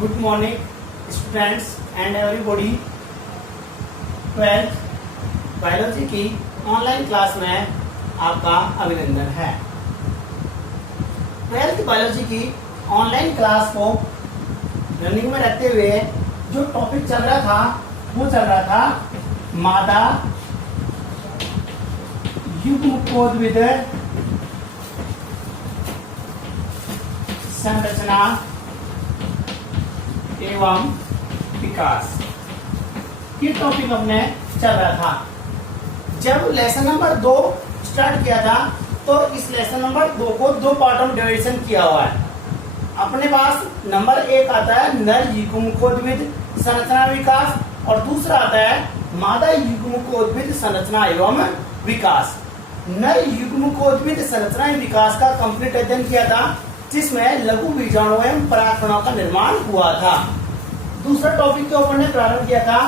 Good morning students and everybody. 12th biology की online class में आपका अभिनंदन है। 12th बायोलॉजी की ऑनलाइन क्लास को रनिंग में रखते हुए जो टॉपिक चल रहा था वो चल रहा था मादा युग्मकोद्भिद संरचना एवं विकास। ये टॉपिक अपने चल रहा था। जब लेसन नंबर 2 स्टार्ट किया था तो इस लेसन नंबर 2 को 2 पार्टों में डिवीजन किया हुआ है। अपने पास नंबर 1 आता है नर युग्मकोद्भिद संरचना विकास और दूसरा आता है मादा युग्मकोद्भिद संरचना एवं विकास। नर युग्मकोद्भिद संरचना एवं विकास का कंप्लीट अध्ययन किया था जिसमें लघु बीजाणु एवं परागकणों का निर्माण हुआ था। दूसरा टॉपिक जो अपन ने प्रारंभ किया था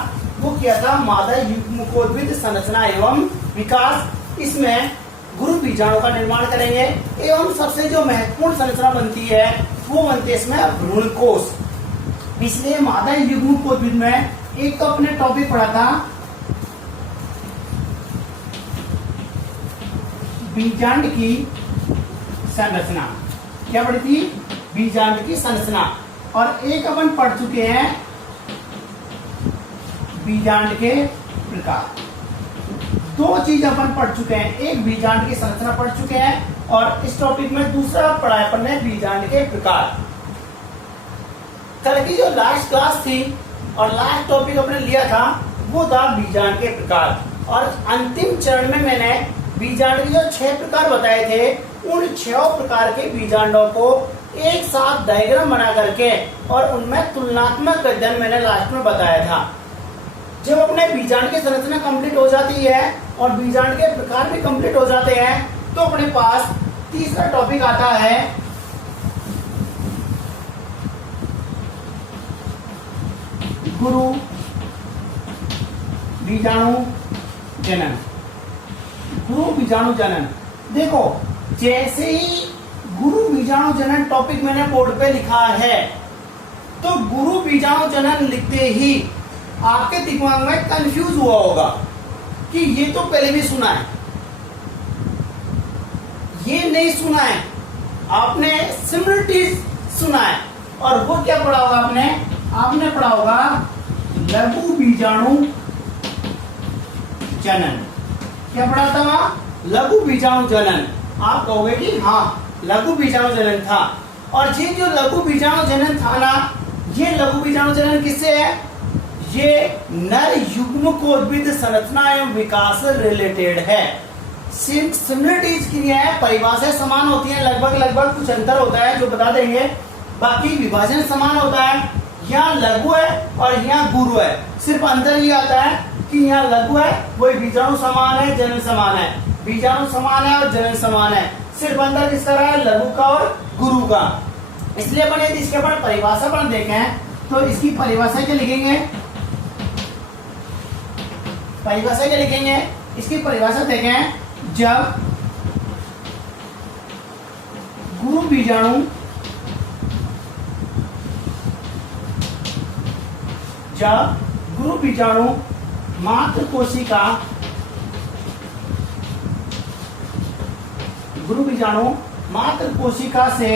वो किया था मादा युग्मकोद्भिद संरचना एवं विकास। इसमें गुरु बीजाणु का निर्माण करेंगे एवं सबसे जो महत्वपूर्ण संरचना बनती है वो बनती है इसमें भ्रूणकोश। इसलिए मादा युग्मकोद्भिद में एक तो अपने टॉपिक पढ़ा था बीजांड की संरचना। क्या पढ़ी थी? बीजांड की संरचना। और एक अपन पढ़ चुके हैं बीजांड के प्रकार। 2 चीज अपन पढ़ चुके हैं, एक बीजांड की संरचना पढ़ चुके हैं और इस टॉपिक में दूसरा पढ़ा है अपन ने बीजांड के प्रकार। कल की जो लास्ट क्लास थी और लास्ट टॉपिक अपने लिया था वो था बीजांड के प्रकार। और अंतिम चरण में मैंने बीजांड के जो 6 प्रकार बताए थे उन 6 प्रकार के बीजांडों को एक साथ डायग्राम बना करके और उनमें तुलनात्मक अध्ययन मैंने लास्ट में बताया था। जब अपने बीजांड की संरचना कंप्लीट हो जाती है और बीजांड के प्रकार भी कंप्लीट हो जाते हैं तो अपने पास तीसरा टॉपिक आता है गुरु बीजाणु जनन। गुरु बीजाणु जनन, देखो जैसे ही गुरु बीजाणु जनन टॉपिक मैंने बोर्ड पे लिखा है तो गुरु बीजाणु जनन लिखते ही आपके दिमाग में कंफ्यूज हुआ होगा कि ये तो पहले भी सुना है, ये नहीं सुना है, आपने सिमिलरिटीज सुना है। और वो क्या पढ़ा होगा आपने पढ़ा होगा लघु बीजाणु जनन। क्या पढ़ा था वहां? लघु बीजाणु जनन। आप कहोगे कि हाँ लघु बीजाणु जनन था। और ये जो लघु बीजाणु जनन था ना, ये लघु बीजाणु जनन किससे है? ये नर युग्मकोद्भिद संरचना एवं विकास से रिलेटेड है। सिमिलरिटीज की है, परिभाषाएं समान होती हैं, लगभग कुछ अंतर होता है जो बता देंगे, बाकी विभाजन समान होता है। यहाँ लघु है और यहाँ गुरु है, सिर्फ अंतर ये आता है कि यहाँ लघु है वही बीजाणु समान है जनन समान है, बीजाणु समान है और जनन समान है। सिर्फ अंतर किसका रहा है? लघु का और गुरु का। इसलिए अपन यदि इसके ऊपर परिभाषा पर देखें तो इसकी परिभाषा क्या लिखेंगे? इसकी परिभाषा देखें, जब गुरु बीजाणु मात्र कोशिका गुरु बीजाणु मात्र कोशिका से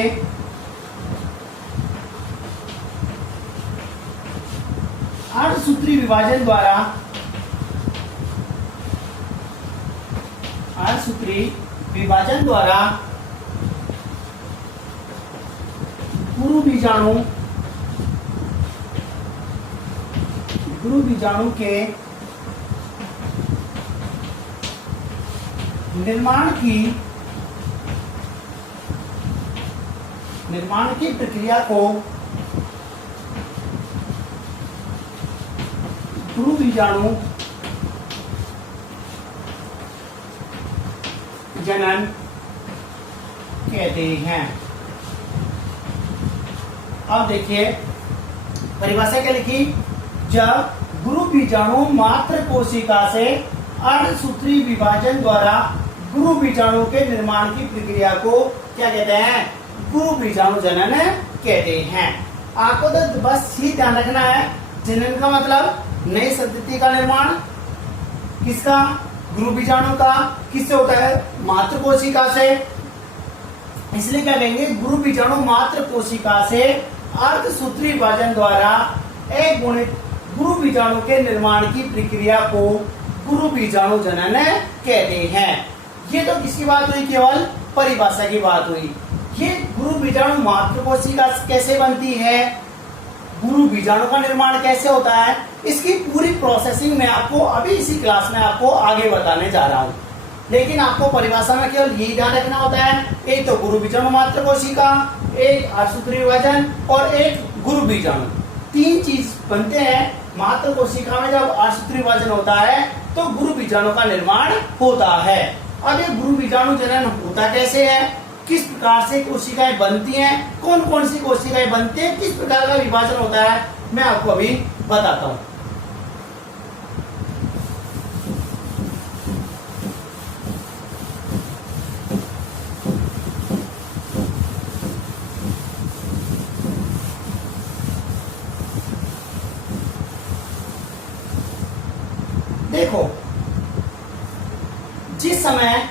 अर्धसूत्री विभाजन द्वारा गुरु बीजाणु के निर्माण की प्रक्रिया को गुरु बीजाणु जनन कहते हैं। अब देखिए परिभाषा क्या लिखी? जब गुरु बीजाणु मात्र कोशिका से अर्धसूत्री विभाजन द्वारा गुरु बीजाणु के निर्माण की प्रक्रिया को क्या कहते हैं? गुरु बीजाणु जनन कहते हैं। आपको तो बस ये ध्यान रखना है, जनन का मतलब नई संतति का निर्माण, किसका? गुरु बीजाणु का। किससे होता है? मातृ कोशिका से। इसलिए क्या कहेंगे? गुरु बीजाणु मातृ कोशिका से अर्धसूत्री विभाजन द्वारा एक गुणित गुरु बीजाणु के निर्माण की प्रक्रिया को गुरु बीजाणु जनन कहते हैं। ये तो किसकी बात हुई? केवल परिभाषा की बात हुई। ये गुरु बीजाणु मातृ कोशिका कैसे बनती है, गुरु बीजाणु का निर्माण कैसे होता है, इसकी पूरी प्रोसेसिंग में आपको अभी इसी क्लास में आपको आगे बताने जा रहा हूं। लेकिन आपको परिभाषा में केवल यही ध्यान रखना होता है, एक तो गुरु बीजाणु मातृ कोशिका, एक अर्धसूत्री विभाजन और एक गुरु बीजाणु। तीन चीज बनते हैं। मातृ कोशिका में जब अर्धसूत्री विभाजन होता है तो गुरु बीजाणु का निर्माण होता है। अब ये गुरु बीजाणु जनन होता कैसे है, किस प्रकार से कोशिकाएं बनती हैं, कौन कौन सी कोशिकाएं बनती हैं, किस प्रकार का विभाजन होता है, मैं आपको अभी बताता हूं। देखो, जिस समय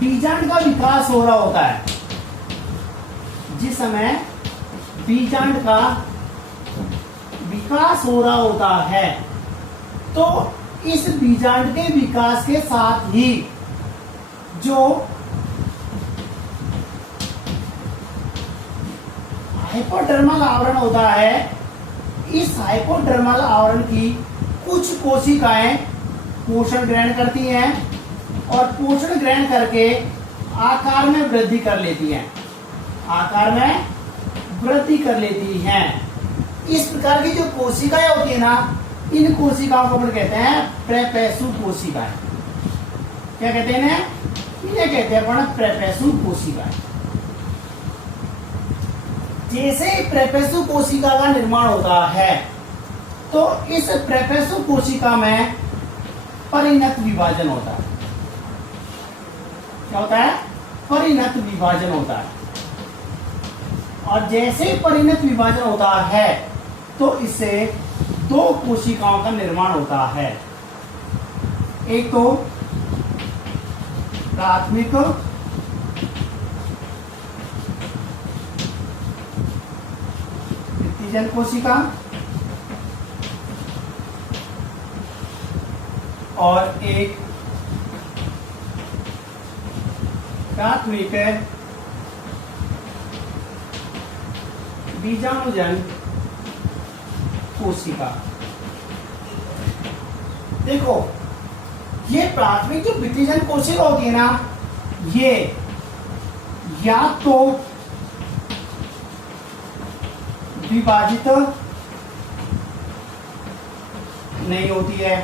बीजांड का विकास हो रहा होता है, जिस समय बीजांड का विकास हो रहा होता है, तो इस बीजांड के विकास के साथ ही जो हाइपोडर्मल आवरण होता है, इस हाइपोडर्मल आवरण की कुछ कोशिकाएं पोषण ग्रहण करती हैं और पोषण ग्रहण करके आकार में वृद्धि कर लेती हैं, आकार में वृद्धि कर लेती हैं। इस प्रकार की जो कोशिकाएं होती है ना, इन कोशिकाओं को अपन कहते हैं प्रेपेसु कोशिकाएं। क्या कहते हैं? इन्हें कहते हैं अपन प्रेपेसु कोशिकाएं। जैसे प्रेपेसु कोशिका का निर्माण होता है तो इस प्रेपेसु कोशिका में परिणत विभाजन होता है। क्या होता है? परिणत विभाजन होता है। और जैसे परिणत विभाजन होता है तो इससे दो कोशिकाओं का निर्माण होता है। एक तो प्राथमिक भित्तिजन कोशिका और एक प्राथमिक बीजाणुजन कोशिका। देखो, ये प्राथमिक जो भित्तिजन कोशिका होती है ना, ये या तो विभाजित नहीं होती है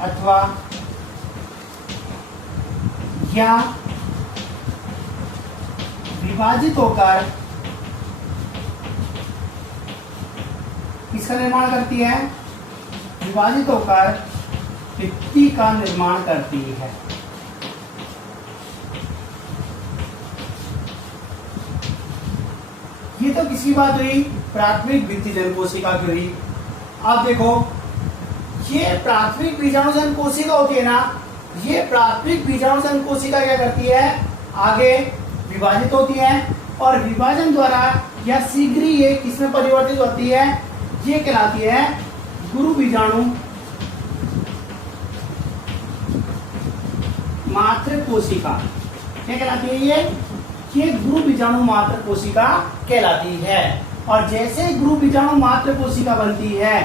अथवा या विभाजित होकर किसका निर्माण करती है? विभाजित होकर भित्ति का निर्माण करती है। ये तो किसकी बात हुई? प्राथमिक भित्तिजन कोशिका की हुई। अब देखो, ये प्राथमिक बीजाणुजन कोशिका होती है ना, ये प्राथमिक बीजाणुजन कोशिका क्या करती है? आगे विभाजित होती है और विभाजन द्वारा या शीघ्र ये किसमें परिवर्तित होती है? ये कहलाती है गुरु बीजाणु मातृ कोशिका। क्या कहलाती है ये गुरु बीजाणु मातृ कोशिका कहलाती है। और जैसे गुरु बीजाणु मातृ कोशिका बनती है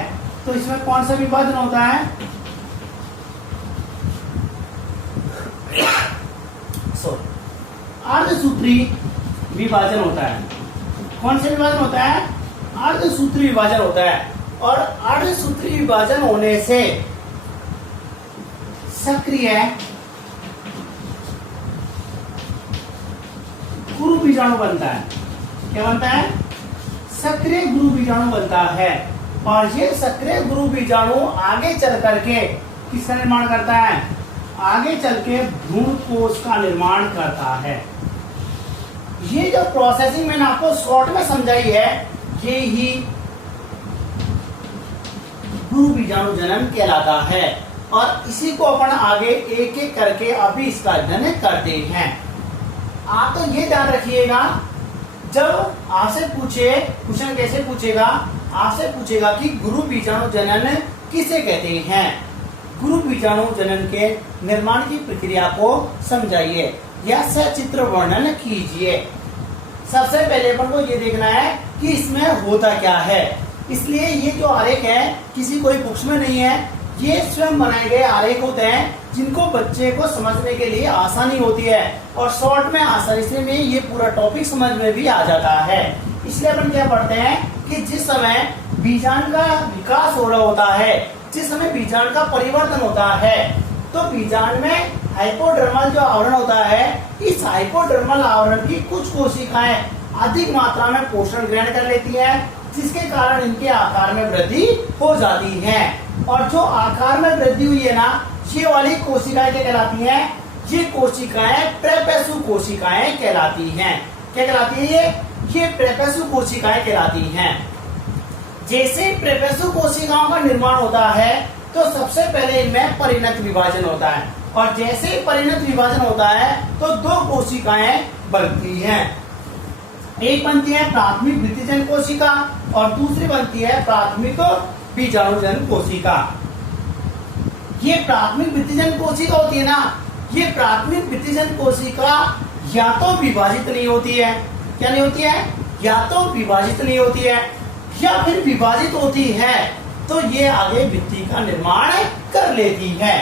तो इसमें कौन सा विभाजन होता है? अर्धसूत्री विभाजन होता है। कौन सा विभाजन होता है? अर्धसूत्री विभाजन होता है। और अर्धसूत्री विभाजन होने से सक्रिय गुरु बीजाणु बनता है। क्या बनता है? सक्रिय गुरु बीजाणु बनता है। और ये सक्रिय गुरु बीजाणु आगे चल करके किसका निर्माण करता है? आगे चल के भ्रूण कोश का निर्माण करता है। ये जो प्रोसेसिंग मैंने आपको शॉर्ट में समझाई है, ये ही भ्रूण बीजाणु जनन कहलाता है। और इसी को अपन आगे एक एक करके अभी इसका अध्ययन करते हैं। आप तो ये ध्यान रखिएगा, जब आपसे पूछे क्वेश्चन कैसे पूछेगा, आपसे पूछेगा कि गुरु बीजाणु जनन किसे कहते हैं। गुरु बीजाणु जनन के निर्माण की प्रक्रिया को समझाइए या सचित्र वर्णन कीजिए। सबसे पहले अपन को ये देखना है कि इसमें होता क्या है। इसलिए ये जो आरेख है किसी कोई बुक्स में नहीं है, ये स्वयं बनाए गए आरेख होते हैं जिनको बच्चे को समझने के लिए आसानी होती है और शॉर्ट में आसानी से में ये पूरा टॉपिक समझ में भी आ जाता है। इसलिए अपन क्या पढ़ते हैं कि जिस समय बीजाणु का विकास हो रहा होता है, जिस समय बीजाणु का परिवर्तन होता है, तो बीजाणु में हाइपोडर्मल जो आवरण होता है, इस हाइपोडर्मल आवरण की कुछ कोशिकाएं अधिक मात्रा में पोषण ग्रहण कर लेती हैं, जिसके कारण इनके आकार में वृद्धि हो जाती है। और जो आकार में वृद्धि हुई है ना, ये वाली कोशिकाएं क्या कहलाती हैं? ये कोशिकाएं प्रेपेसु कोशिकाएं कहलाती हैं। क्या कहलाती है ये प्रेपेसु कोशिकाएं कहलाती हैं। जैसे प्रेपेसु कोशिकाओं का निर्माण होता है तो सबसे पहले इनमें परिणत विभाजन होता है, और जैसे ही परिणत विभाजन होता है तो दो कोशिकाएं बनती हैं। एक बनती है प्राथमिक भित्तिजन कोशिका और दूसरी बनती है प्राथमिक बीजाणुजन कोशिका। ये प्राथमिक भित्तिजन कोशिका होती है ना, ये प्राथमिक भित्तिजन कोशिका या तो विभाजित नहीं होती है, क्या नहीं होती है? या तो विभाजित नहीं होती है, या फिर विभाजित होती है तो ये आगे भित्ति का निर्माण कर लेती है।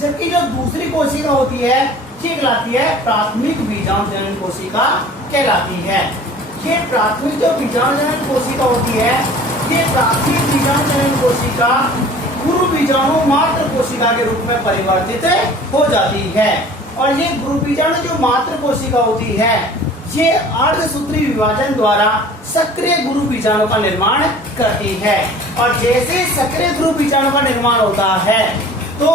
जबकि जो दूसरी कोशिका होती है ये कहलाती है प्राथमिक बीजाणुजनन कोशिका कहलाती है। ये प्राथमिक जो बीजाणुजनन कोशिका होती है, ये प्राथमिक बीजाणुजनन कोशिका गुरु बीजाणु मात्र कोशिका के रूप में परिवर्तित हो जाती है। और ये गुरु बीजाणु जो मात्र कोशिका होती है, ये अर्धसूत्री विभाजन द्वारा सक्रिय गुरु बीजाणु का निर्माण करती है। और जैसे सक्रिय गुरु बीजाणु का निर्माण होता है तो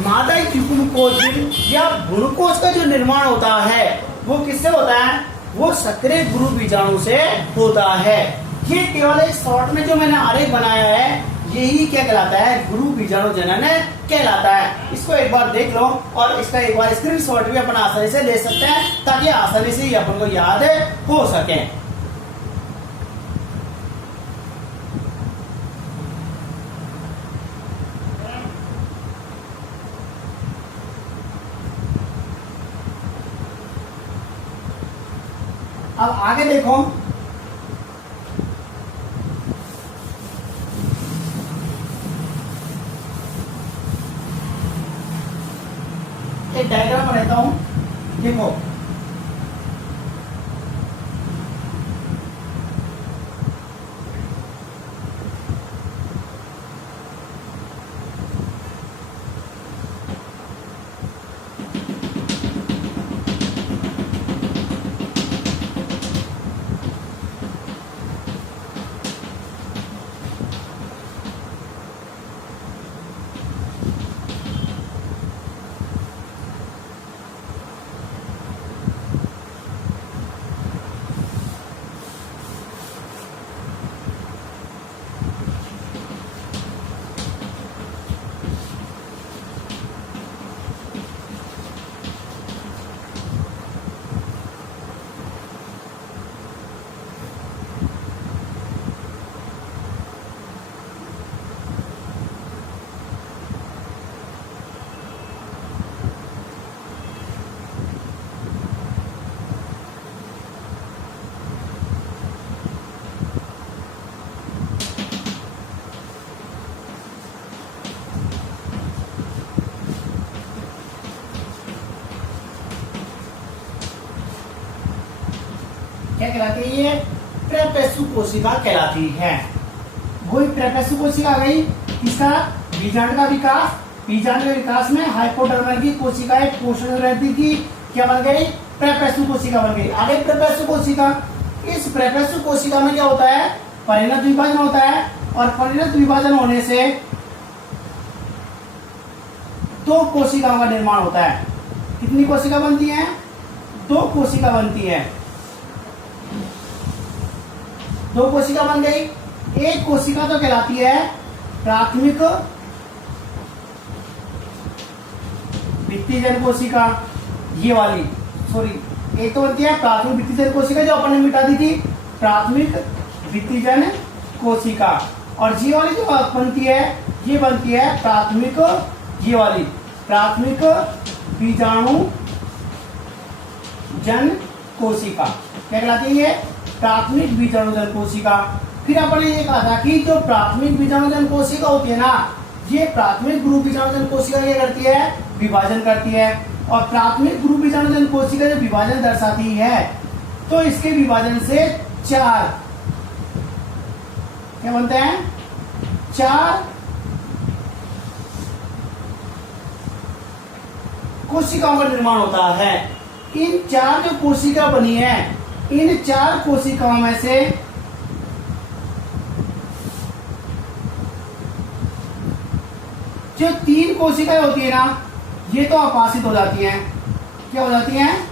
मादा युग्म कोश या भ्रूणकोश का जो निर्माण होता है वो किससे होता है? वो सक्रिय गुरु बीजाणु से होता है। ये केवल एक शॉर्ट में जो मैंने आरेख बनाया है, यही क्या कहलाता है? गुरु बीजाणु जनन कहलाता है। इसको एक बार देख लो और इसका एक बार स्क्रीनशॉट भी अपन आसानी से ले सकते हैं ताकि आसानी से ये अपन को याद हो सके। अब आगे देखो, एक डायग्राम बनाता हूं, देखो क्या कहलाती है? ये प्रेपेसु कोशिका कहलाती है। वही प्रेपेसु कोशिका आ गई। इसका बीजाणु का विकास, बीजाणु के विकास में हाइपोडर्मल की कोशिकाएं पोषण ग्रंथि की क्या बन गई? प्रेपेसु कोशिका बन गई। आगे प्रेपेसु कोशिका, इस प्रेपेसु कोशिका में क्या होता है? परिणत विभाजन होता है, और परिणत विभाजन होने से दो कोशिकाओं का निर्माण होता है। कितनी कोशिका बनती है? दो कोशिका बनती है। दो कोशिका बन गई। एक कोशिका तो कहलाती है प्राथमिक भित्तिजन कोशिका, ये वाली, सॉरी, एक तो बनती है प्राथमिक भित्तिजन कोशिका जो अपन ने मिटा दी थी, प्राथमिक भित्तिजन कोशिका। और ये वाली जो बनती है, ये बनती है प्राथमिक, ये वाली प्राथमिक बीजाणु जन कोशिका। क्या कहलाती है? ये प्राथमिक बीजाणु जन कोशिका। फिर अपन ने ये कहा था कि जो प्राथमिक बीजाणु जन कोशिका होती है ना, ये प्राथमिक गुरु बीजाणु जन कोशिका क्या करती है? विभाजन करती है। और प्राथमिक गुरु बीजाणु जन कोशिका जब विभाजन दर्शाती है तो इसके विभाजन से चार क्या बनते हैं? चार कोशिकाओं का निर्माण होता है। इन चार जो कोशिका बनी है, इन चार कोशिकाओं में से जो तीन कोशिकाएं होती है ना, ये तो अपाशित हो जाती हैं। क्या हो जाती हैं?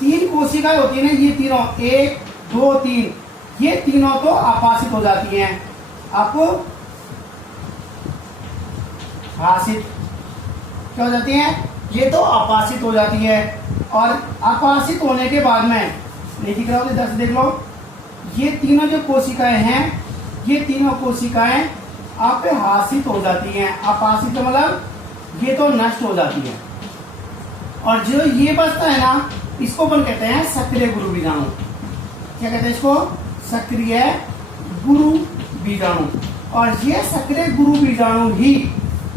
तीन कोशिकाएं होती है ना, ये तीनों, एक दो तीन, ये तीनों तो अपाशित हो जाती हैं। अपाशित क्या हो जाती हैं? ये तो अपाशित हो जाती है। और अपाशित होने के बाद में नहीं दिख रहा हो, इधर से देख लो, ये तीनों जो कोशिकाएं हैं, ये तीनों कोशिकाएं अपहासित हो जाती हैं। अपाशित मतलब ये तो नष्ट हो जाती है। और जो ये बचता है ना, इसको अपन कहते हैं सक्रिय गुरु बीजाणु। क्या कहते हैं इसको? सक्रिय गुरु बीजाणु। और ये सक्रिय गुरु बीजाणु ही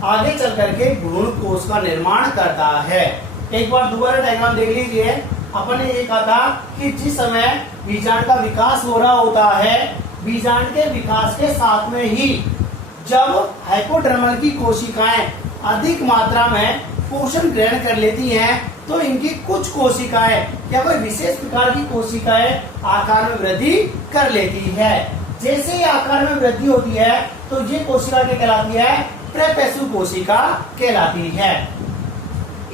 आगे चल करके भ्रूण कोश का निर्माण करता है। एक बार दोबारा डायग्राम देख लीजिए। अपन ने ये कहा था कि जिस समय बीजांड का विकास हो रहा होता है, बीजांड के विकास के साथ में ही जब हाइपोडर्मल की कोशिकाएं अधिक मात्रा में पोषण ग्रहण कर लेती हैं, तो इनकी कुछ कोशिकाएं या कोई विशेष प्रकार की कोशिकाएं आकार में वृद्धि कर लेती है। जैसे ही आकार में वृद्धि होती है तो ये कोशिका क्या कहलाती है? प्रेपेसु कोशिका कहलाती है।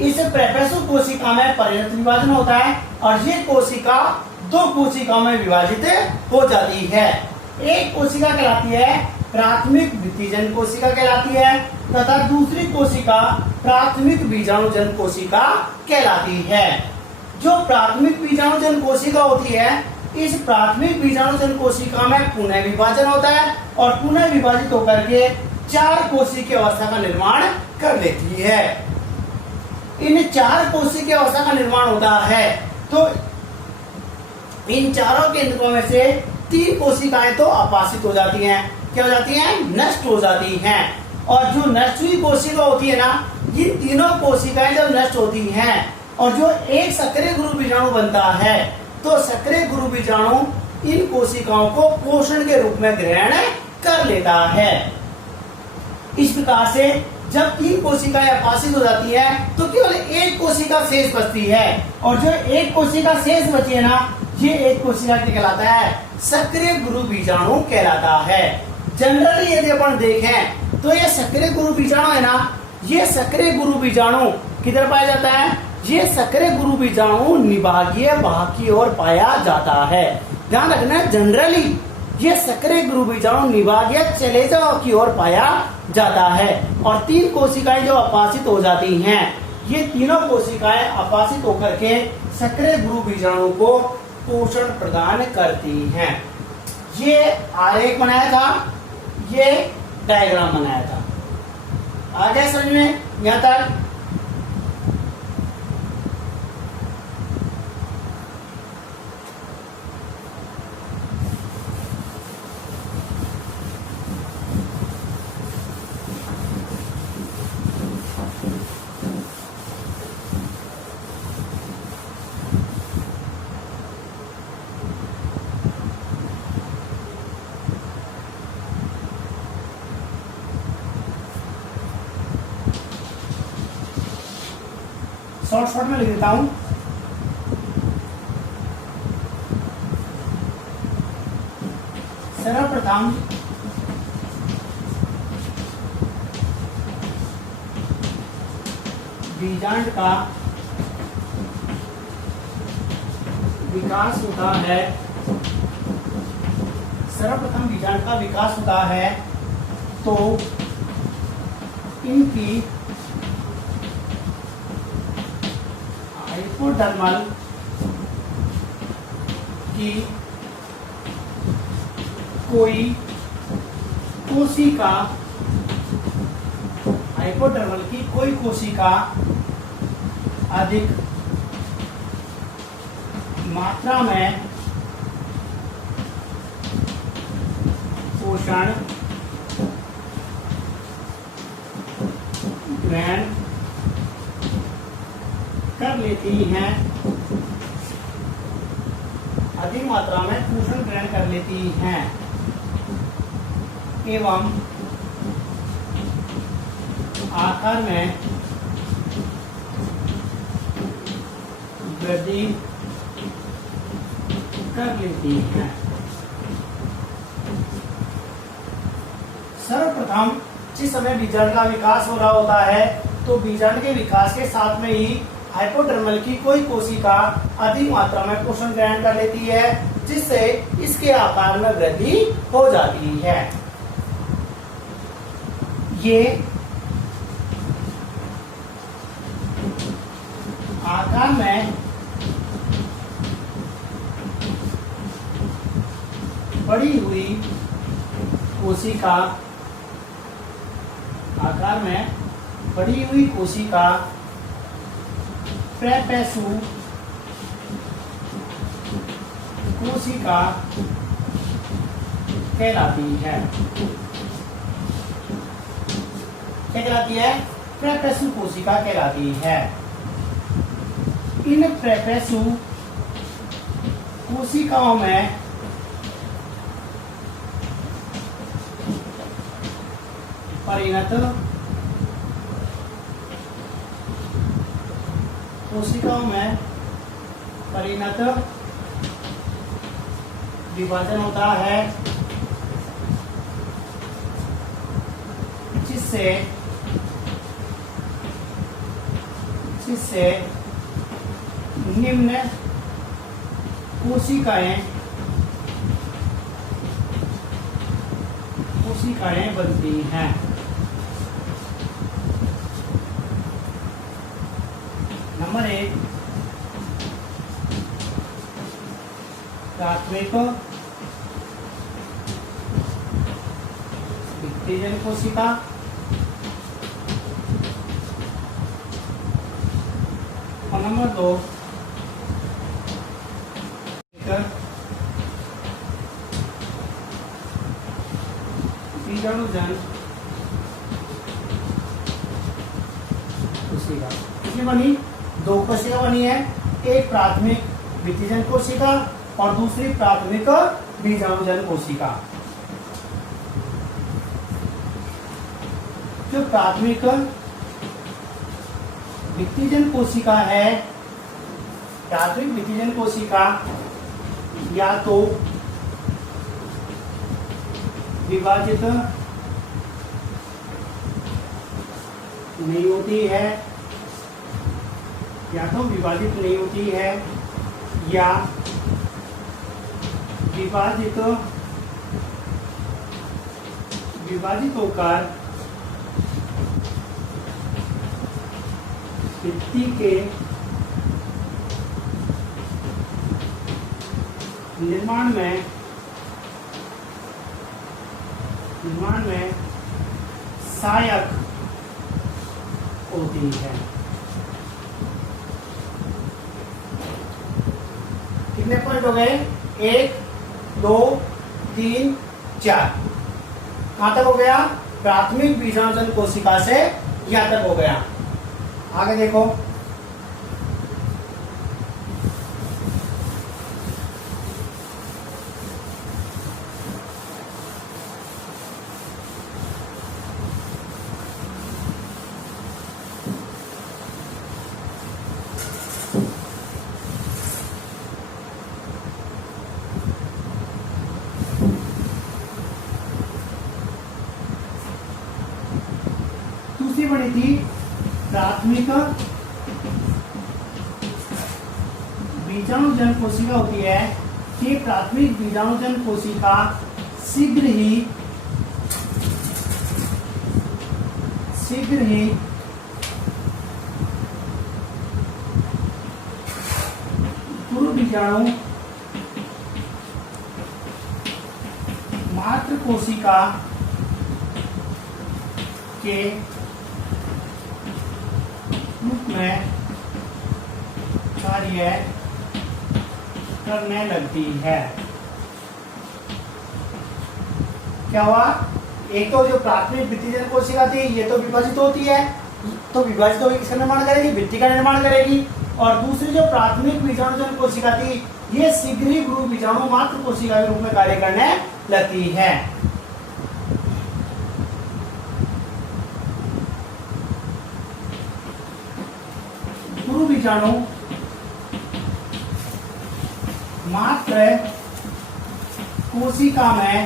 इस प्रेपेसु कोशिका में परिणत विभाजन होता है और ये कोशिका दो कोशिकाओं में विभाजित हो जाती है। एक कोशिका कहलाती है प्राथमिक भित्तिजन कोशिका कहलाती है तथा दूसरी कोशिका प्राथमिक बीजाणुजन कोशिका कहलाती है। जो प्राथमिक बीजाणुजन कोशिका होती है, इस प्राथमिक बीजाणुजन कोशिका में पुनः विभाजन होता है और पुनः विभाजित होकर के चार कोशिकीय अवस्था का निर्माण कर लेती है। इन चार कोशिकीय अवस्था का निर्माण होता है तो इन चारों केंद्रों में से तीन कोशिकाएं तो अपाशित हो जाती हैं। क्या हो जाती हैं? नष्ट हो जाती हैं। और जो नष्ट हुई कोशिका होती है ना, ये तीनों कोशिकाएं जब नष्ट होती हैं और जो एक सक्रिय गुरु बीजाणु बनता है, तो सक्रिय गुरु बीजाणु इन कोशिकाओं को पोषण के रूप में ग्रहण कर लेता है। इस प्रकार से जब तीन कोशिकाएं अपाशित हो जाती है तो केवल एक कोशिका शेष बचती है और जो एक कोशिका शेष बची है ना, ये एक कोशिका क्या कहलाता है? सक्रिय गुरु बीजाणु कहलाता है। जनरली यदि अपन देखें तो ये सक्रिय गुरु बीजाणु है ना, ये सक्रिय गुरु बीजाणु किधर पाया जाता है? ये सक्रिय गुरु बीजाणु निभागीय भाग की ओर पाया जाता है। ध्यान रखना, जनरली ये सक्रिय गुरु बीजाणु निभागीय चलेजा की ओर पाया जाता है। और तीन कोशिकाएं जो अपाशित हो जाती हैं, ये तीनों कोशिकाएं अपाशित होकर के सक्रिय गुरु बीजाणु को पोषण प्रदान करती हैं। ये आरेख बनाया था, ये डायग्राम बनाया था। आ गया समझ में यहां तक? शॉर्ट में लिख देता हूं। सर्वप्रथम बीजांड का विकास होता है, सर्वप्रथम बीजांड का विकास होता है तो इनकी हाइपोडर्मल की कोई कोशिका, हाइपोडर्मल की कोई कोशिका अधिक मात्रा में पोषण ग्रहण कर लेती हैं, अधिक मात्रा में पोषण ग्रहण कर लेती हैं एवं आकार में वृद्धि कर लेती हैं। सर्वप्रथम जिस समय बीजांड का विकास हो रहा होता है तो बीजांड के विकास के साथ में ही हाइपोडर्मल की कोई कोशिका अधिक मात्रा में पोषण ग्रहण कर लेती है, जिससे इसके आकार में वृद्धि हो जाती है। ये आकार में बड़ी हुई कोशिका, आकार में बड़ी हुई कोशिका प्रेपेसु कोशिका कहलाती है। क्या कहलाती है? प्रेपेसु कोशिका कहलाती है। इन प्रेपेसु कोशिकाओं में परिणत कोशिकाओं में परिणत विभाजन होता है, जिससे निम्न कोशिकाएं बनती हैं। नंबर 1 प्राथमिक विभाजन कोशिका, और नंबर 2 बीजाणुजन कोशिका। कितनी बनी? 2 कोशिका बनी है, एक प्राथमिक विभाजन कोशिका और दूसरी प्राथमिक बीजाणुजन कोशिका। जो प्राथमिक विभाजन कोशिका है, प्राथमिक विभाजन कोशिका या तो विभाजित नहीं होती है, या तो विभाजित नहीं होती है, या विभाजित होकर भित्ति के निर्माण में सहायक होती है। कितने पॉइंट हो गए? 1 2 3 4। कहां तक हो गया? प्राथमिक बीजाणुजन कोशिका से यहां तक हो गया। आगे देखो, दूसरी बड़ी थी प्राथमिक बीजाणुजन कोशिका होती है कि प्राथमिक बीजाणुजन कोशिका शीघ्र ही पूर्व बीजाणु मात्र कोशिका के रूप में कार्य करने लगती है। क्या हुआ? एक तो जो प्राथमिक भित्तिजन कोशिका थी ये तो विभाजित होती है, तो विभाजित होकर किसका निर्माण करेगी? भित्ति का निर्माण करेगी। और दूसरी जो प्राथमिक बीजाणुजन कोशिका थी ये शीघ्र ही गुरु बीजाणु मात्र कोशिका के रूप में कार्य करने लगती है। गुरु बीजाणु मात्र कोशिका में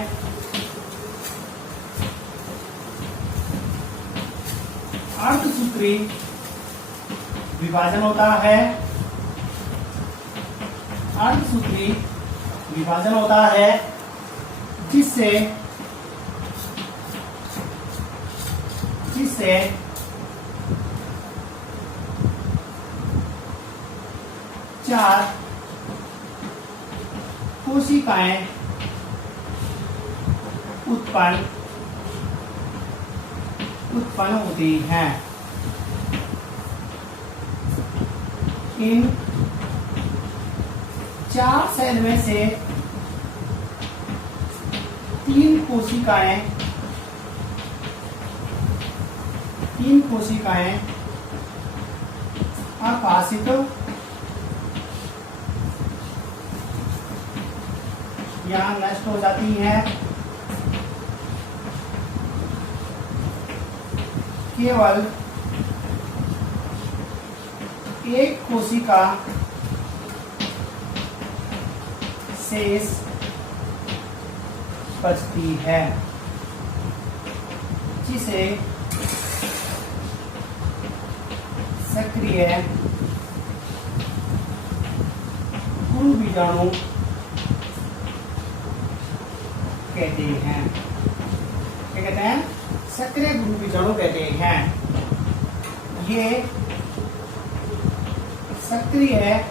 अर्धसूत्री विभाजन होता है। अर्धसूत्री विभाजन होता है जिससे चार कोशिकाएं उत्पन्न होती हैं। इन 4 सेल में से 3 कोशिकाएं अपाशित या नष्ट हो जाती हैं। केवल एक कोशिका शेष बचती है जिसे सक्रिय गुरु बीजाणु कहते हैं। क्या कहते हैं? सक्रिय गुरु बीजाणु कहते हैं। ये सक्रिय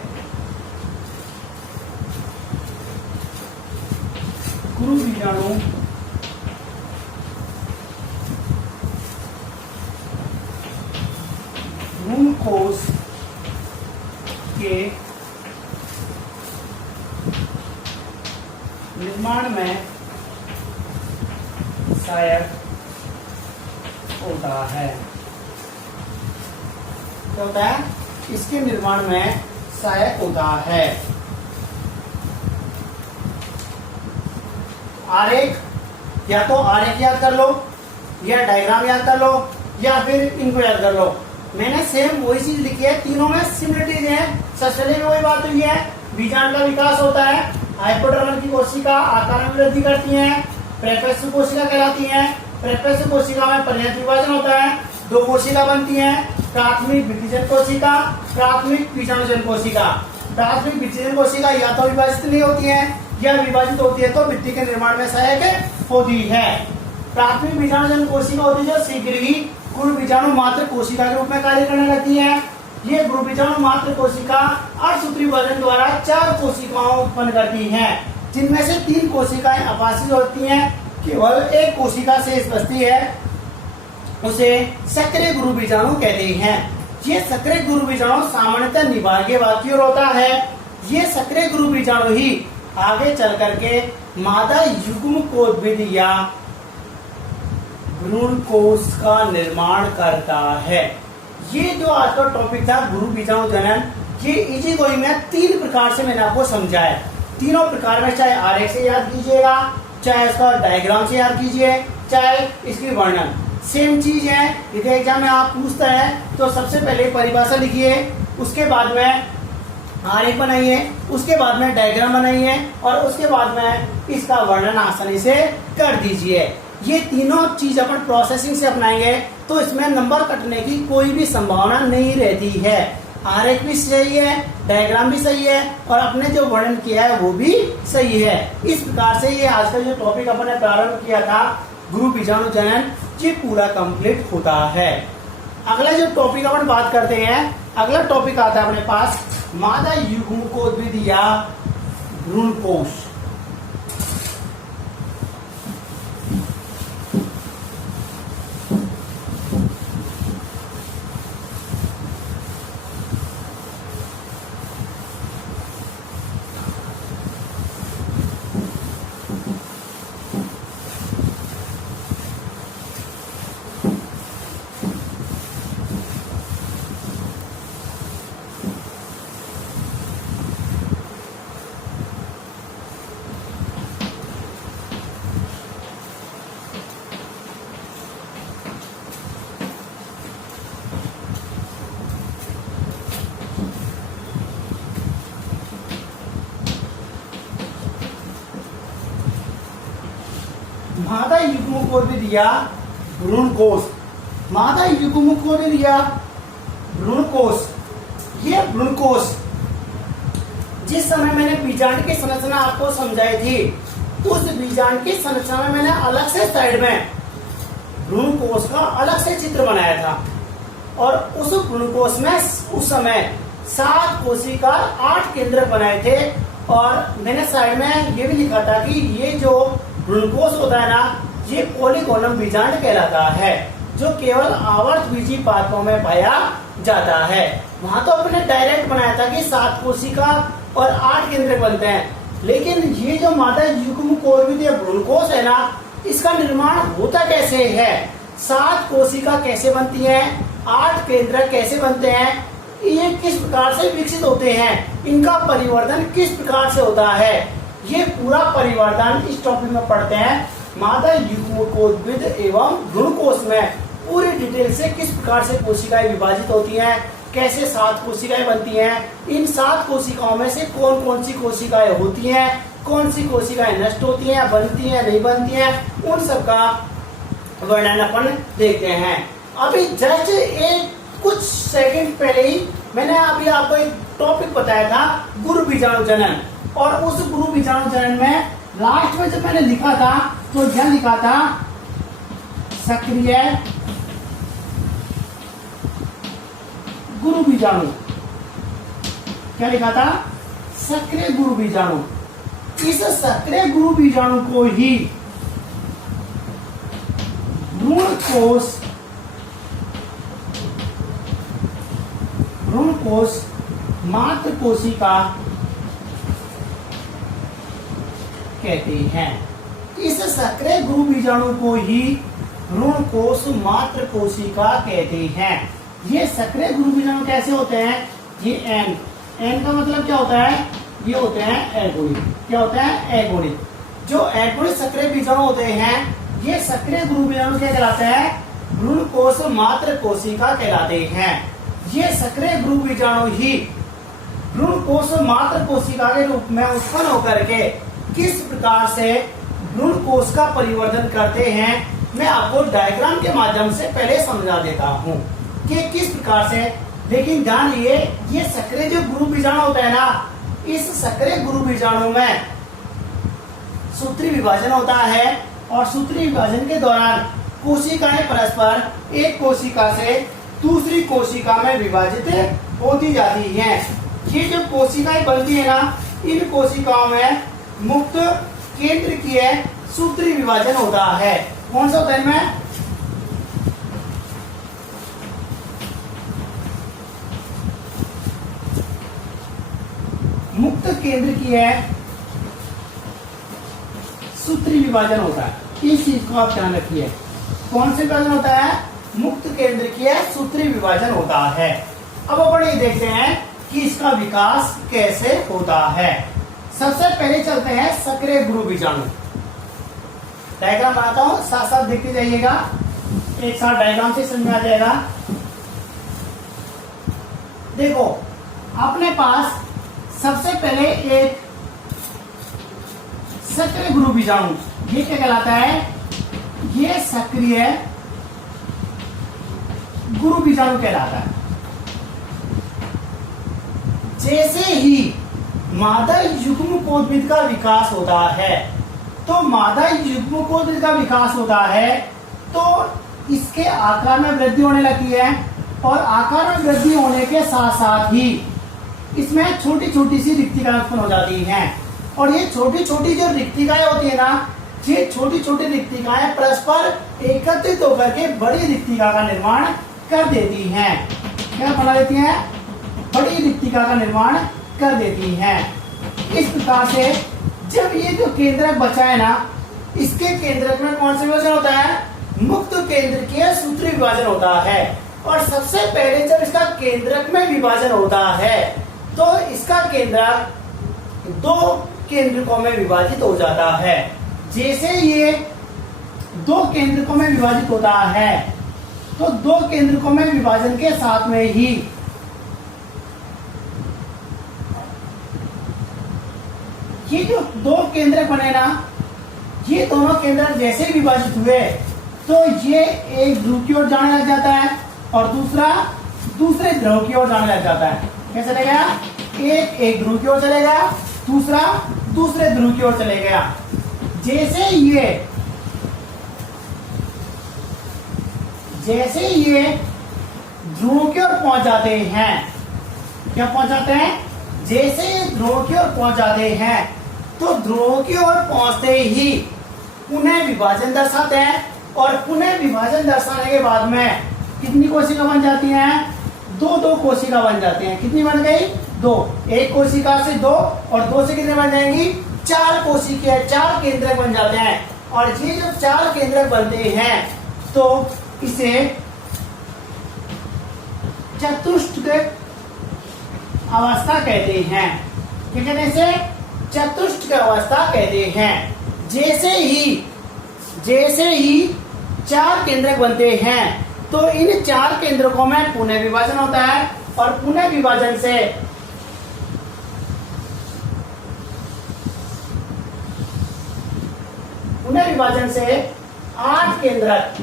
गुरु बीजाणु भ्रूण कोश के निर्माण में सहायक होता है। क्या होता है? इसके निर्माण में सहायक होता है। आरेख, या तो आरेख याद कर लो या डायग्राम याद कर लो या फिर इनको याद कर लो। मैंने सेम वही चीज लिखी है, तीनों में सिमिलरिटीज है। सस्टेनेबल में वही बात हुई है। बीजाणु का विकास होता है, हाइपोडर्मल की कोशिका आकार में वृद्धि करती है, प्रेपेस्यु कोशिका कहलाती है। प्रेपेस्यु कोशिका में पर्याप्त विभाजन होता है, 2 कोशिका बनती है, प्राथमिक भित्तिजन कोशिका, प्राथमिक बीजाणुजन कोशिका। प्राथमिक भित्तिजन कोशिका या तो विभाजित नहीं होती है या विभाजित होती है तो भित्ति के निर्माण में सहायक होती है। प्राथमिक बीजाणुजन कोशिका होती है जो शीघ्र ही गुरु बीजाणु मात्र कोशिका के रूप में कार्य करने लगती है। ये गुरु बीजाणु मात्र कोशिका अर्धसूत्री विभाजन द्वारा 4 कोशिकाओं उत्पन्न करती हैं, जिनमें से 3 कोशिकाएं अपाशित होती हैं, केवल एक कोशिका शेष बचती है, उसे सक्रिय गुरु बीजाणु कहते हैं। ये सक्रिय गुरु बीजाणु सामान्यतः निभागीय की ओर होता है। ये सक्रिय गुरु बीजाणु ही आगे चल करके मादा युग्मकोद्भिद या भ्रूण कोश का निर्माण करता है। ये जो आज का टॉपिक था गुरु बीजाणु जनन, ये इजी गोइंग में 3 प्रकार से मैंने आपको समझाया। तीनों प्रकार में चाहे आरेख से याद कीजिएगा, चाहे इसका डायग्राम से याद कीजिए, चाहे इसकी वर्णन, सेम चीज है। यदि एग्जाम में आप पूछता है तो सबसे पहले परिभाषा लिखिए, उसके बाद में आरेख बनाइए, उसके बाद में डायग्राम बनाइए और उसके बाद में इसका वर्णन आसानी से कर दीजिए। ये तीनों चीज अपन प्रोसेसिंग से अपनाएंगे तो इसमें नंबर कटने की कोई भी संभावना नहीं रहती है। आरेख भी सही है, डायग्राम भी सही है और अपने जो वर्णन किया है वो भी सही है। इस प्रकार से ये आज का जो टॉपिक अपन ने प्रारंभ किया था गुरु बीजाणु जनन, ये पूरा कंप्लीट होता है। अगला जो टॉपिक अपन बात करते हैं, अगला टॉपिक आता है अपने पास मादा युग्मकोद्भिद या भ्रूणकोश। मादा युग्मकोद्भिद या भ्रूणकोश। मादा युग्मकोद्भिद या भ्रूणकोश, ये भ्रूणकोश जिस समय मैंने बीजांड की संरचना आपको समझाई थी, उस बीजांड की संरचना में मैंने अलग से साइड में भ्रूणकोश का अलग से चित्र बनाया था और उस भ्रूणकोश में उस समय 7 कोशिका 8 केंद्र बनाए थे और मैंने साइड में ये भी लिखा था कि ये जो भ्रूणकोश होता है ना, ये पॉलीगोनम बीजांड कहलाता है, जो केवल आवर्त बीजी पादपों में पाया जाता है। वहां तो अपने डायरेक्ट बनाया था कि 7 कोशिका और 8 केंद्र बनते हैं, लेकिन ये जो मादा युग्मकोद्भिद या भ्रूणकोश है ना, इसका निर्माण होता कैसे है, 7 कोशिका कैसे बनती है, 8 केंद्र कैसे बनते हैं, ये किस प्रकार से विकसित होते हैं, इनका परिवर्तन किस प्रकार से होता है, ये पूरा परिवर्तन इस टॉपिक में पढ़ते हैं। मादा युग्मकोद्भिद एवं भ्रूणकोश में पूरी डिटेल से किस प्रकार से कोशिकाएं विभाजित होती हैं, कैसे 7 कोशिकाएं बनती हैं, इन 7 कोशिकाओं में से कौन कौन सी कोशिकाएं होती हैं, कौन सी कोशिकाएं नष्ट होती हैं, बनती हैं, नहीं बनती हैं, उन सब का वर्णन अपन देखते हैं। अभी जस्ट एक कुछ सेकंड पहले ही मैंने अभी आपको एक टॉपिक बताया था गुरु बीजाणु जनन, और उस गुरु बीजाणु जनन में लास्ट में जब मैंने लिखा था तो यह लिखा था सक्रिय गुरु बीजाणु। क्या लिखा था? सक्रिय गुरु बीजाणु। इस सक्रिय गुरु बीजाणु को ही भ्रूणकोश मात्र कोशिका कहते हैं। इस सक्रिय गुरु बीजाणु को ही भ्रूणकोश मात्र कोशिका कहते हैं। ये सक्रिय गुरु बीजाणु कैसे होते हैं? ये एन का मतलब क्या होता है? ये होते हैं एगोनिक। क्या होता है? एगोनिक। जो एगोनिक सक्रिय बीजाणु होते हैं, ये सक्रिय गुरु बीजाणु क्या कहलाते हैं? भ्रूणकोश मात्र कोशिका कहलाते हैं। ये सक्रिय गुरु बीजाणु ही भ्रूणकोश मात्र कोशिका के रूप में उत्पन्न होकर के किस प्रकार से भ्रूणकोश का परिवर्तन करते हैं, मैं आपको डायग्राम के माध्यम से पहले समझा देता हूं कि किस प्रकार से। लेकिन ध्यान दिए, ये सक्रिय जो गुरु बीजाणु होता है ना, इस सक्रिय गुरु बीजाणु में सूत्री विभाजन होता है और सूत्री विभाजन के दौरान कोशिकाएं परस्पर एक कोशिका से दूसरी कोशिका में विभाजित होती जाती हैं। ये जो कोशिकाएं बनती है ना, इन कोशिकाओं में मुक्त केंद्र की सूत्री विभाजन होता है। कौन सा होता है इनमें? मुक्त केंद्र की सूत्री विभाजन होता है। इस चीज को आप ध्यान रखिए। कौन से विभाजन होता है? मुक्त केंद्र की सूत्री विभाजन होता है। अब अपन ये देखते हैं कि इसका विकास कैसे होता है। सबसे पहले चलते हैं सक्रिय गुरु बीजाणु। डायग्राम बनाता हूं, साथ साथ देखते जाइएगा, एक साथ डायग्राम से समझ में आ जाएगा। देखो, अपने पास सबसे पहले एक सक्रिय गुरु बीजाणु, ये क्या कहलाता है? ये सक्रिय गुरु बीजाणु कहलाता है। जैसे ही मादा युग्मकोद्भिद का विकास होता है, तो मादा युग्मकोद्भिद का विकास होता है तो इसके आकार में वृद्धि होने लगती है, और आकार में वृद्धि होने के साथ साथ ही इसमें छोटी छोटी सी रिक्तिकाएं उत्पन्न हो जाती हैं। और ये छोटी छोटी जो रिक्तिकाएं होती है ना, ये छोटी छोटी रिक्तिकाएं परस्पर एकत्रित होकर के बड़ी रिक्तिका का निर्माण कर देती हैं। क्या बना देती हैं? बड़ी रिक्तिका का निर्माण कर देती हैं। इस प्रकार से जब ये जो केंद्रक बचा है ना, इसके केंद्रक में कौन सा विभाजन होता है? मुक्त केंद्रकीय सूत्री विभाजन होता है। और सबसे पहले जब इसका केंद्रक में विभाजन होता है तो इसका केंद्रक दो केंद्रकों में विभाजित हो जाता है। जैसे ये दो केंद्रकों में विभाजित होता है तो दो केंद्रकों में विभाजन के साथ में ही ये जो दो केंद्रक बने ना, ये दोनों केंद्रक जैसे विभाजित हुए तो ये एक ध्रुव की ओर जाने लग जाता है और दूसरा दूसरे ध्रुव की ओर जाने लग जाता है। कैसे चलेगा? एक ध्रुव की ओर चलेगा, दूसरा दूसरे ध्रुव की ओर चले गया। जैसे ये ध्रुव की ओर पहुंच जाते हैं, क्या पहुंच जाते हैं? जैसे ये ध्रुव की ओर पहुंच जाते हैं तो ध्रुव की ओर पहुंचते ही पुनः विभाजन दर्शाते हैं, और पुनः विभाजन दर्शाने के बाद में कितनी कोशिका बन जाती हैं? दो कोशिका बन जाती हैं। कितनी बन गई? दो। एक कोशिका से दो और दो से कितने बन जाएंगी? चार कोशिका, चार केंद्रक बन जाते हैं। और ये जब चार केंद्रक बनते हैं तो इसे चतुष्टक अवस्था कहते हैं। क्या कहते हैं इसे? चतुष्टक अवस्था कहते हैं। जैसे ही चार केंद्रक बनते हैं तो इन चार केंद्रकों में पुनः विभाजन होता है, और पुनः विभाजन से आठ केंद्रक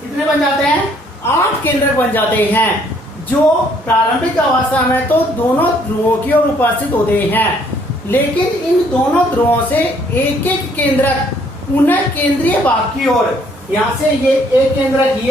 कितने बन जाते हैं? 8 केंद्रक बन जाते हैं, जो प्रारंभिक अवस्था में तो दोनों ध्रुवों की ओर उपस्थित होते हैं, लेकिन इन दोनों ध्रुवों से एक एक केंद्रक पुनः केंद्रीय भाग की ओर, यहां से ये एक केंद्रक,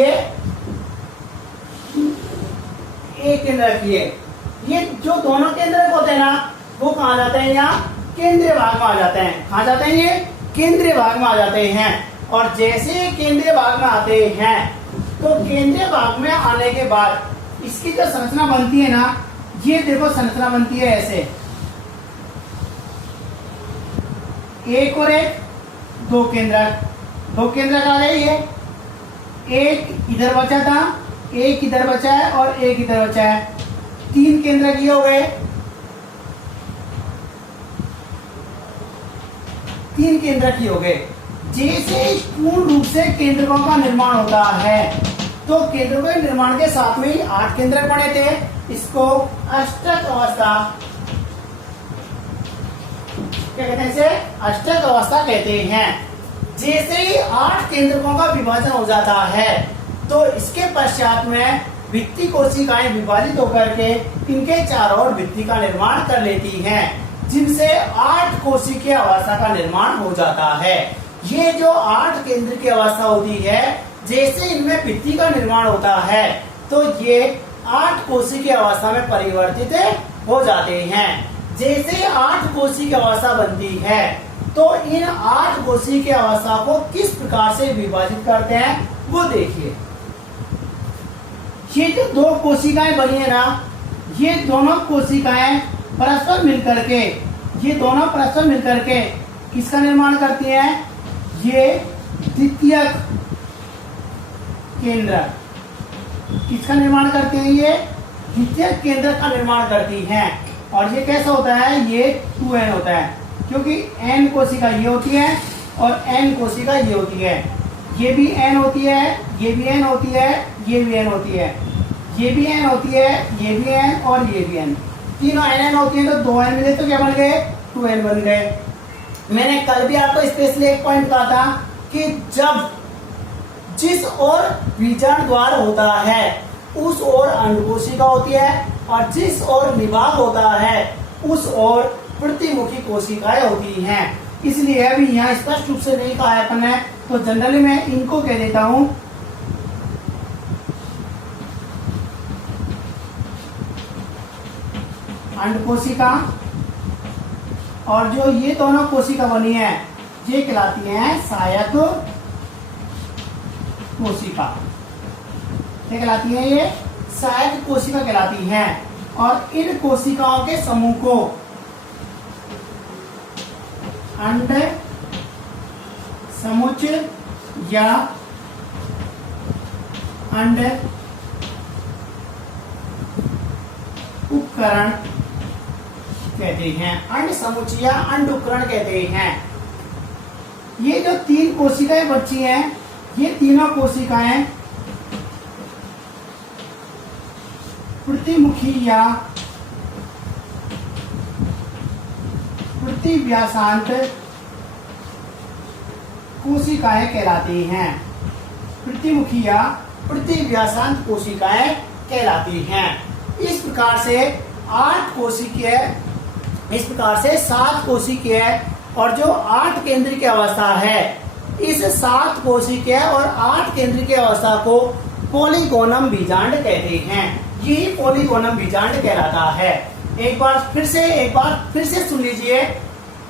ये जो दोनों केंद्रक होते हैं ना, वो कहाँ जाते हैं? यहाँ केंद्रीय भाग में आ जाते हैं। कहाँ जाते हैं? ये केंद्रीय भाग में आ जाते हैं। और जैसे केंद्रीय भाग में आते हैं तो केंद्रीय भाग में आने के बाद इसकी जो संरचना बनती है ना, ये देखो संरचना बनती है ऐसे, एक और एक, दो केंद्रक आ गए। ये एक इधर बचा था, एक इधर बचा है और एक इधर बचा है, 3 केंद्रक ये हो गए। 3 केंद्रक ये हो गए। जैसे पूर्ण रूप से केंद्रकों का निर्माण होता है तो केंद्रकों के निर्माण के साथ में ही 8 केंद्रक बने थे, इसको अष्टक अवस्था क्या कहते हैं? इसे अष्टक अवस्था कहते हैं। जैसे ही 8 केंद्रकों का विभाजन हो जाता है तो इसके पश्चात में भित्ति कोशिकाएं विभाजित होकर के इनके चारों ओर भित्ति का निर्माण कर लेती हैं, जिनसे 8 कोशिकीय अवस्था का निर्माण हो जाता है। ये जो 8 केंद्र की अवस्था होती है, जैसे इनमें भित्ति का निर्माण होता है तो ये 8 कोशिकीय अवस्था में परिवर्तित हो जाते हैं। जैसे 8 कोशिकीय अवस्था बनती है तो इन 8 कोशिकीय अवस्था को किस प्रकार से विभाजित करते हैं वो देखिए। ये जो 2 कोशिकाएं बनी है ना, ये दोनों कोशिकाएं परस्पर मिलकर के किसका निर्माण करती हैं? ये द्वितीयक केंद्रक किसका निर्माण करती हैं? ये द्वितीयक केंद्रक का निर्माण करती हैं। और ये कैसा होता है? ये 2n होता है, क्योंकि n कोशिका ये होती है और n कोशिका ये होती है। ये भी n होती है, ये भी n होती है, ये भी n होती है, ये भी n होती है, ये भी n और ये भी n, तीनों n होती है। तो 2n मिले तो क्या बन गए? 2n बन गए। मैंने कल भी आपको स्पेशली एक पॉइंट कहा था कि जब जिस ओर विजाण द्वार होता है उस ओर अंड कोशिका होती है और जिस ओर निभाग होता है उस ओर प्रतिमुखी कोशिकाएं होती हैं। इसलिए अभी यहाँ स्पष्ट रूप से नहीं कहा है अपन ने, तो जनरली मैं इनको कह देता हूं अंड कोशिका, और जो ये दोनों कोशिका बनी है ये कहलाती है सहायक कोशिका। क्या कहलाती है? ये सहायक कोशिका कहलाती हैं। और इन कोशिकाओं के समूह को अंड समुच या अंड उपकरण कहते हैं। अंड समुच्चय या अंड उपकरण कहते हैं। ये जो तीन कोशिकाएं बची हैं, ये तीनों कोशिकाएं प्रतिमुखी या प्रतिव्यासांत कोशिकाएं कहलाती हैं। प्रतिमुखी या प्रतिव्यासांत कोशिकाएं कहलाती हैं। इस प्रकार से 8 कोशिकीय, इस प्रकार से 7 कोशिकीय और जो 8 केंद्र की अवस्था है, इस 7 कोशिकीय और 8 केंद्र की अवस्था को पॉलीगोनम बीजांड कहते हैं। ये पॉलीगोनम बीजांड कहलाता है। एक बार फिर से सुन लीजिए,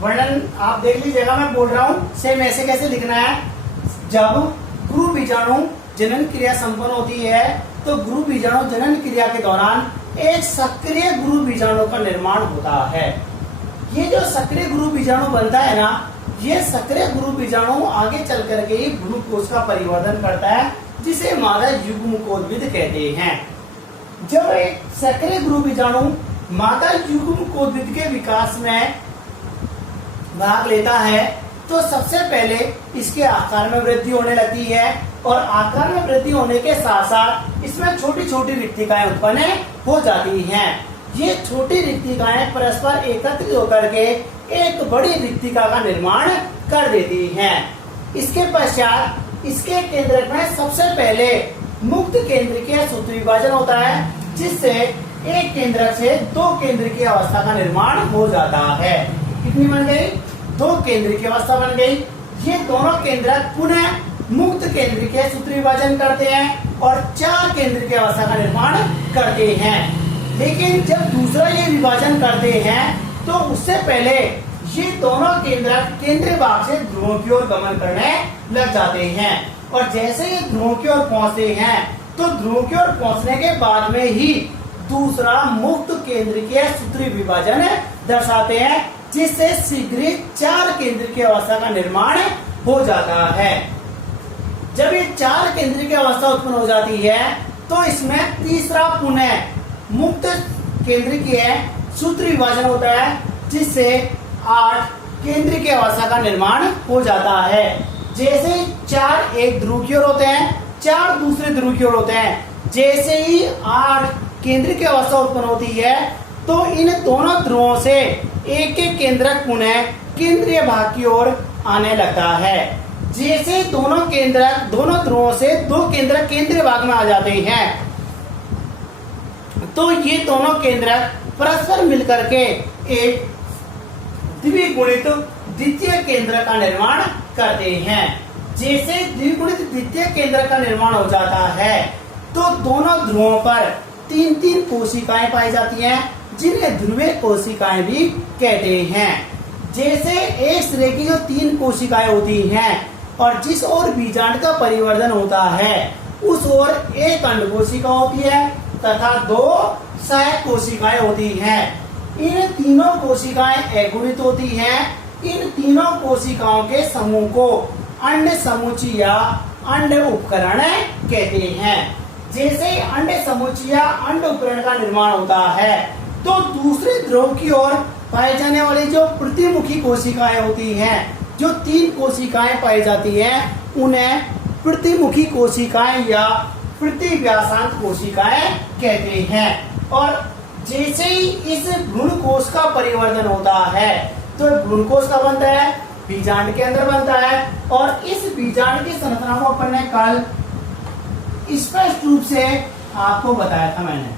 वर्णन आप देख लीजिएगा, मैं बोल रहा हूँ सेम ऐसे कैसे लिखना है। जब गुरु बीजाणु जनन क्रिया संपन्न होती है तो गुरु बीजाणु जनन क्रिया के दौरान एक सक्रिय गुरु बीजाणु का निर्माण होता है। ये जो सक्रिय गुरु बीजाणु बनता है ना, ये सक्रिय गुरु बीजाणु आगे चल करके भ्रूण कोश का परिवर्तन करता है, जिसे मादा युग्मकोद्भिद कहते हैं। जब एक सक्रिय गुरु बीजाणु मादा युग्मकोद्भिद के विकास में भाग लेता है तो सबसे पहले इसके आकार में वृद्धि होने लगती है और आकार में वृद्धि होने के साथ साथ इसमें छोटी छोटी रिक्तिकाएं उत्पन्न हो जाती हैं। ये छोटी रिक्तिकाएं परस्पर एकत्रित होकर के एक बड़ी रिक्तिका का निर्माण कर देती हैं। इसके पश्चात इसके केंद्रक में सबसे पहले मुक्त केंद्रीय सूत्र विभाजन होता है, जिससे एक केंद्रक से 2 केंद्र की अवस्था का निर्माण हो जाता है। कितनी बन गई? 2 केंद्र की अवस्था बन गई। ये दोनों केंद्रक पुनः मुक्त केंद्रीय सूत्र विभाजन करते हैं और 4 केंद्र की अवस्था का निर्माण करते हैं। लेकिन जब दूसरा ये विभाजन करते हैं तो उससे पहले ये दोनों केंद्रक केंद्रीय भाग से ध्रुवों की ओर गमन करने लग जाते हैं और जैसे ये ध्रुवों की ओर पहुंचते हैं तो ध्रुवों की ओर पहुंचने के बाद में ही दूसरा मुक्त केंद्रीय सूत्री विभाजन दर्शाते हैं, जिससे शीघ्र 4 केंद्र की अवस्था का निर्माण हो जाता है। जब ये 4 केंद्र की अवस्था उत्पन्न हो जाती है तो इसमें तीसरा पुनः मुक्त केंद्रीय सूत्र विभाजन होता है, जिससे 8 केंद्र की अवस्था का निर्माण हो जाता है। जैसे 4 एक ध्रुव की ओर होते हैं, 4 दूसरे ध्रुव की ओर होते हैं। जैसे ही 8 केंद्र की अवस्था उत्पन्न होती है तो इन दोनों ध्रुवों से एक एक केंद्रक पुनः केंद्रीय भाग की ओर आने लगता है। जैसे दोनों ध्रुवों से 2 केंद्रक केंद्रीय भाग में आ जाते हैं तो ये दोनों केंद्रक परस्पर मिलकर के एक द्विगुणित द्वितीय केंद्र का निर्माण करते हैं। जैसे द्विगुणित द्वितीय केंद्र का निर्माण हो जाता है तो दोनों ध्रुवों पर 3-3 कोशिकाएं पाई जाती हैं, जिन्हें ध्रुवीय कोशिकाएं भी कहते हैं। जैसे एक सिरे की जो 3 कोशिकाएं होती हैं और जिस ओर बीजांड का परिवर्तन होता है उस ओर एक अंड कोशिका होती है तथा 2 सहायक कोशिकाएं होती हैं। इन तीनों कोशिकाएं अगुणित होती हैं। इन तीनों कोशिकाओं के समूह को अंड समुच्चय या अंड उपकरण कहते हैं। जैसे अंड समुच्चय या अंड उपकरण का निर्माण होता है तो दूसरे ध्रुव की ओर पाए जाने वाली जो प्रतिमुखी कोशिकाएं होती हैं, जो 3 कोशिकाएं पाई जाती हैं, उन्हें प्रतिमुखी कोशिकाएं या प्रतिव्यासांत कोशिकाएं कहते हैं। और जैसे ही इस भ्रूण कोश का परिवर्तन होता है तो भ्रूण कोश का बनता है, बीजांड के अंदर बनता है और इस बीजांड की संरचना को अपन ने कल स्पष्ट रूप से आपको बताया था मैंने।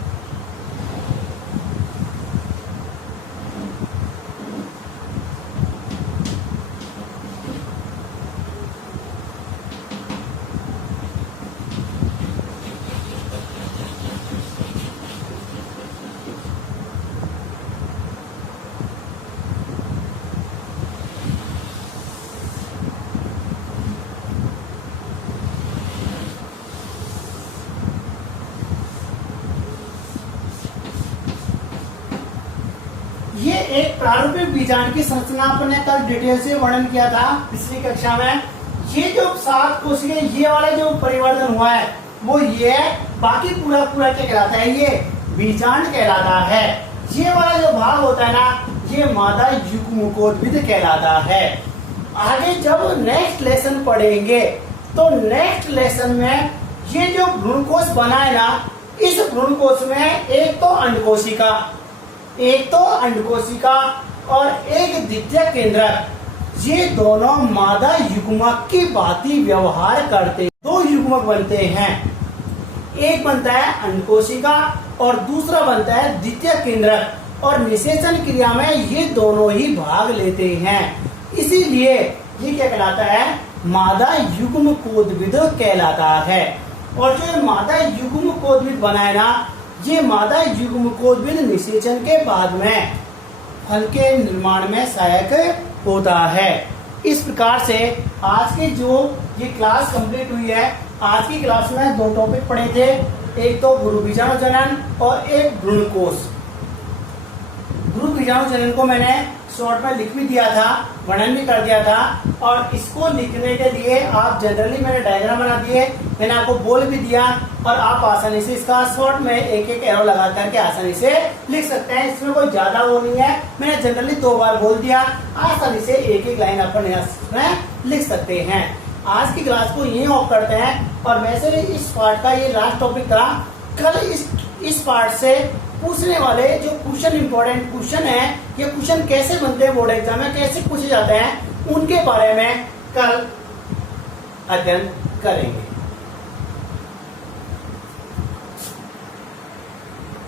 ये एक प्रारूपिक बीजांड की संरचना अपने कल डिटेल से वर्णन किया था पिछली कक्षा में। ये जो 7 कोशिकाएं, ये वाला जो परिवर्तन हुआ है वो ये, बाकी पूरा पूरा क्या कहलाता है, ये बीजांड कहलाता है। ये वाला जो भाग होता है ना, ये मादा युग्मकोद्भिद कहलाता है। आगे जब नेक्स्ट लेसन पढ़ेंगे तो नेक्स्ट लेसन में ये जो भ्रूणकोश बना है ना, इस भ्रूणकोश में एक तो अंडकोशिका और एक द्वितीय केंद्रक, ये दोनों मादा युग्मक की भांति व्यवहार करते, 2 युग्मक बनते हैं। एक बनता है अंडकोशिका और दूसरा बनता है द्वितीय केंद्रक, और निषेचन क्रिया में ये दोनों ही भाग लेते हैं। इसीलिए ये क्या कहलाता है, मादा युग्मकोद्भिद कहलाता है। और जो मादा युग्मकोद्भिद बना है ना, ये मादा युग्मकोद्भिद निषेचन के बाद में फल के निर्माण में सहायक होता है। इस प्रकार से आज की जो ये क्लास कंप्लीट हुई है, आज की क्लास में 2 टॉपिक पढ़े थे, एक तो गुरु बीजाणु जनन और एक भ्रूणकोश। गुरु बीजाणु जनन को मैंने शॉर्ट में लिख भी दिया था, वर्णन भी कर दिया था, और इसको लिखने के लिए आप जनरली मैंने डायग्राम बना दिए, मैंने आपको बोल भी दिया, और आप आसानी से इसका शॉर्ट में एक एक एरो लगा करके आसानी से लिख सकते हैं। इसमें कोई ज्यादा वो नहीं है, मैंने जनरली 2 बार बोल दिया, आसानी से एक एक लाइन अपन लिख सकते हैं। आज की क्लास को यही ऑफ करते हैं। और वैसे भी इस पार्ट का ये लास्ट टॉपिक था। कल इस पार्ट से पूछने वाले जो क्वेश्चन, इंपॉर्टेंट क्वेश्चन है, ये क्वेश्चन कैसे बनते हैं बोर्ड एग्जाम में, कैसे पूछे जाते हैं, उनके बारे में कल अध्ययन करेंगे।